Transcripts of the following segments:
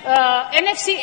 NFC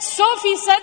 100%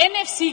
NFC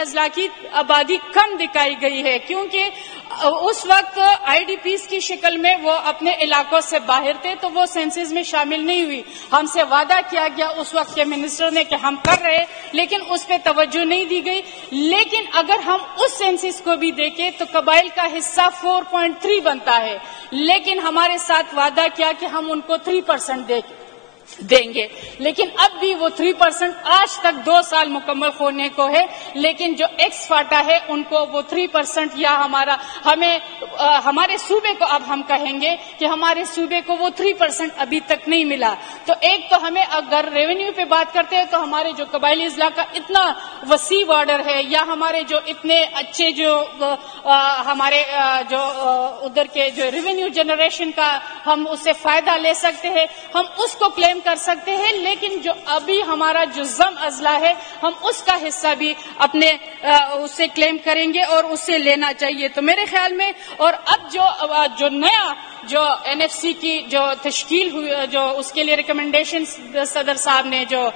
اضلاع کی آبادی کم دکھائی گئی ہے، کیونکہ اس وقت IDPs کی شکل میں وہ اپنے علاقوں سے باہر تھے تو وہ سینسز میں شامل نہیں ہوئی. ہم سے وعدہ کیا گیا اس وقت کے منسٹر نے کہ ہم کر رہے، لیکن اس پہ توجہ نہیں دی گئی. لیکن اگر ہم اس سینسز کو بھی دیکھیں تو قبائل کا حصہ 4.3 بنتا ہے، لیکن ہمارے ساتھ وعدہ کیا کہ ہم ان کو 3% دیں گے، لیکن اب بھی وہ 3% آج تک 2 سال مکمل ہونے کو ہے، لیکن جو ایکس فاٹا ہے ان کو وہ 3% یا ہمارے صوبے کو اب ہم کہیں گے کہ ہمارے صوبے کو وہ 3% ابھی تک نہیں ملا. تو ایک تو ہمیں اگر ریونیو پہ بات کرتے ہیں تو ہمارے جو قبائلی اضلاع کا اتنا وسیع بارڈر ہے، یا ہمارے جو اتنے اچھے جو ہمارے جو ادھر کے جو ریونیو جنریشن کا ہم اس سے فائدہ لے سکتے ہیں، ہم اس کو کلیم کر سکتے ہیں. لیکن جو ابھی ہمارا جو ضم اضلاع ہے ہم اس کا حصہ بھی اپنے اس سے کلیم کریں گے اور اس سے لینا چاہیے. تو میرے خیال میں اور اب جو نیا جو NFC کی جو تشکیل ہوئی، جو اس کے لیے ریکمنڈیشن صدر صاحب نے جو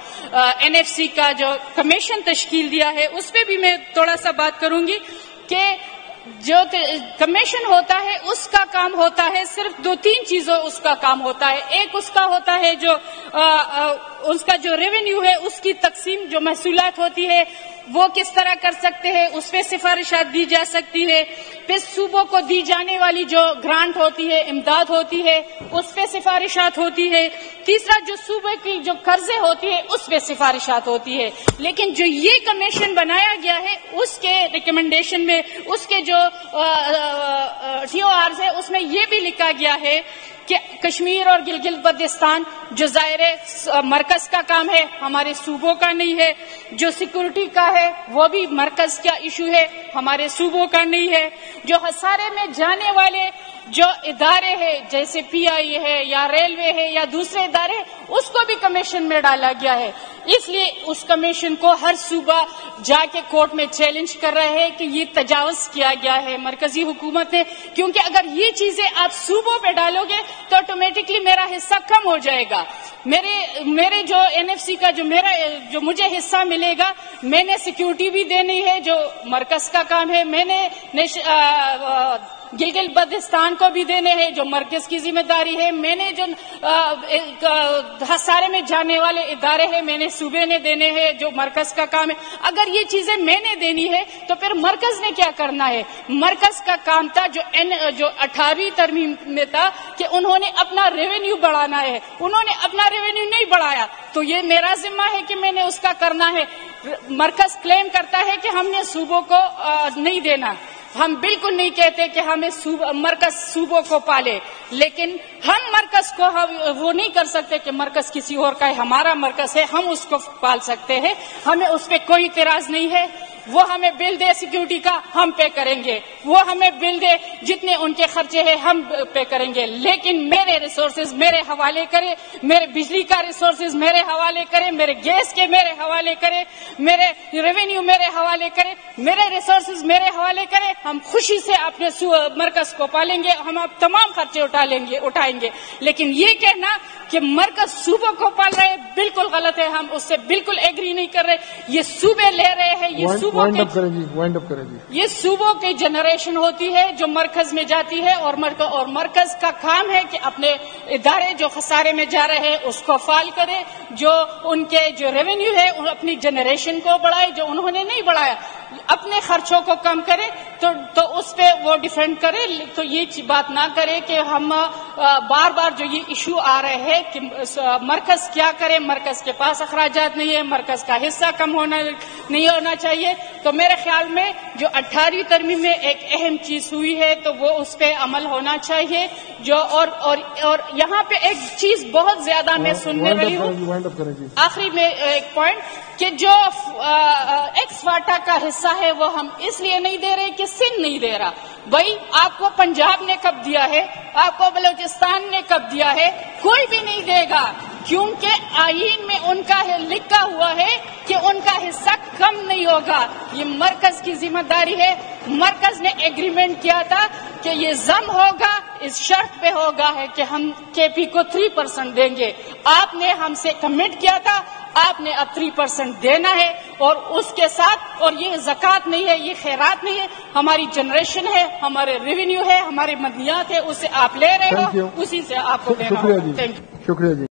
NFC کا جو کمیشن تشکیل دیا ہے اس پہ بھی میں تھوڑا سا بات کروں گی کہ جو کمیشن ہوتا ہے اس کا کام ہوتا ہے صرف 2-3 چیزوں اس کا کام ہوتا ہے. ایک اس کا ہوتا ہے جو اس کا جو ریونیو ہے اس کی تقسیم، جو محصولات ہوتی ہے وہ کس طرح کر سکتے ہیں، اس پہ سفارشات دی جا سکتی ہے. پھر صوبوں کو دی جانے والی جو گرانٹ ہوتی ہے، امداد ہوتی ہے، اس پہ سفارشات ہوتی ہے. تیسرا جو صوبے کی جو قرضے ہوتی ہے اس پہ سفارشات ہوتی ہے. لیکن جو یہ کمیشن بنایا گیا ہے اس کے ریکمنڈیشن میں اس کے جو TORs ہے اس میں یہ بھی لکھا گیا ہے کہ کشمیر اور گلگت بلتستان جو ظاہر مرکز کا کام ہے، ہمارے صوبوں کا نہیں ہے. جو سیکورٹی کا ہے وہ بھی مرکز کا ایشو ہے، ہمارے صوبوں کا نہیں ہے. جو خسارے میں جانے والے جو ادارے ہیں جیسے PI ہے یا ریلوے ہے یا دوسرے ادارے، اس کو بھی کمیشن میں ڈالا گیا ہے. اس لیے اس کمیشن کو ہر صوبہ جا کے کورٹ میں چیلنج کر رہے ہیں کہ یہ تجاوز کیا گیا ہے مرکزی حکومت نے، کیونکہ اگر یہ چیزیں آپ صوبوں پہ ڈالو گے تو آٹومیٹکلی میرا حصہ کم ہو جائے گا. میرے جو NFC کا جو مجھے حصہ ملے گا، میں نے سیکیورٹی بھی دینی ہے جو مرکز کا کام ہے، میں نے گلگت بلتستان کو بھی دینے ہیں جو مرکز کی ذمہ داری ہے، میں نے جو خسارے میں جانے والے ادارے ہیں میں نے صوبے نے دینے ہیں جو مرکز کا کام ہے. اگر یہ چیزیں میں نے دینی ہے تو پھر مرکز نے کیا کرنا ہے؟ مرکز کا کام تھا جو 18ویں ترمیم میں تھا کہ انہوں نے اپنا ریونیو بڑھانا ہے، انہوں نے اپنا ریونیو نہیں بڑھایا تو یہ میرا ذمہ ہے کہ میں نے اس کا کرنا ہے. مرکز کلیم کرتا ہے کہ ہم نے صوبوں کو نہیں دینا، ہم بالکل نہیں کہتے کہ ہمیں مرکز صوبوں کو پالے، لیکن ہم مرکز کو وہ نہیں کر سکتے کہ مرکز کسی اور کا ہے، ہمارا مرکز ہے، ہم اس کو پال سکتے ہیں، ہمیں اس پہ کوئی اعتراض نہیں ہے. وہ ہمیں بل دے سیکیورٹی کا ہم پے کریں گے، وہ ہمیں بل دے جتنے ان کے خرچے ہیں ہم پے کریں گے، لیکن میرے ریسورسز میرے حوالے کرے، میرے بجلی کا ریسورسز میرے حوالے کرے، میرے گیس کے میرے حوالے کرے، میرے ریونیو میرے حوالے کرے، میرے ریسورسز میرے حوالے کرے. ہم خوشی سے اپنے مرکز کو پالیں گے، ہم اب تمام خرچے اٹھائیں گے. لیکن یہ کہنا کہ مرکز صوبوں کو پال رہے ہیں بالکل غلط ہے، ہم اس سے بالکل ایگری نہیں کر رہے. یہ صوبے لے رہے ہیں، یہ صوبوں کی جنریشن ہوتی ہے جو مرکز میں جاتی ہے، اور مرکز کا کام ہے کہ اپنے ادارے جو خسارے میں جا رہے ہیں اس کو فعال کرے، جو ان کے جو ریونیو ہے اپنی جنریشن کو بڑھائے، جو انہوں نے نہیں بڑھایا اپنے خرچوں کو کم کرے تو اس پہ وہ ڈیفینڈ کرے. تو یہ بات نہ کرے کہ ہم بار بار جو یہ ایشو آ رہے ہیں کہ مرکز کیا کرے، مرکز کے پاس اخراجات نہیں ہے، مرکز کا حصہ کم نہیں ہونا چاہیے. تو میرے خیال میں جو 18ویں ترمیم میں ایک اہم چیز ہوئی ہے تو وہ اس پہ عمل ہونا چاہیے. جو اور یہاں پہ ایک چیز بہت زیادہ میں سننے رہی ہوں، آخری میں ایک پوائنٹ کہ جو ایکس واٹا کا حصہ ہے وہ ہم اس لیے نہیں دے رہے کہ سندھ نہیں دے رہا. بھائی آپ کو پنجاب نے کب دیا ہے، آپ کو بلوچستان نے کب دیا ہے؟ کوئی بھی نہیں دے گا، کیونکہ آئین میں ان کا لکھا ہوا ہے کہ ان کا حصہ کم نہیں ہوگا. یہ مرکز کی ذمہ داری ہے. مرکز نے ایگریمنٹ کیا تھا کہ یہ ضم ہوگا اس شرط پہ ہوگا ہے کہ ہم کے پی کو 3% دیں گے. آپ نے ہم سے کمٹ کیا تھا, آپ نے اب 3% دینا ہے, اور اس کے ساتھ, اور یہ زکوٰۃ نہیں ہے, یہ خیرات نہیں ہے, ہماری جنریشن ہے, ہمارے ریونیو ہے, ہمارے مدنیات ہے, اسے آپ لے رہے ہو, اسی سے آپ کو دینا ہوگا. شکریہ جی.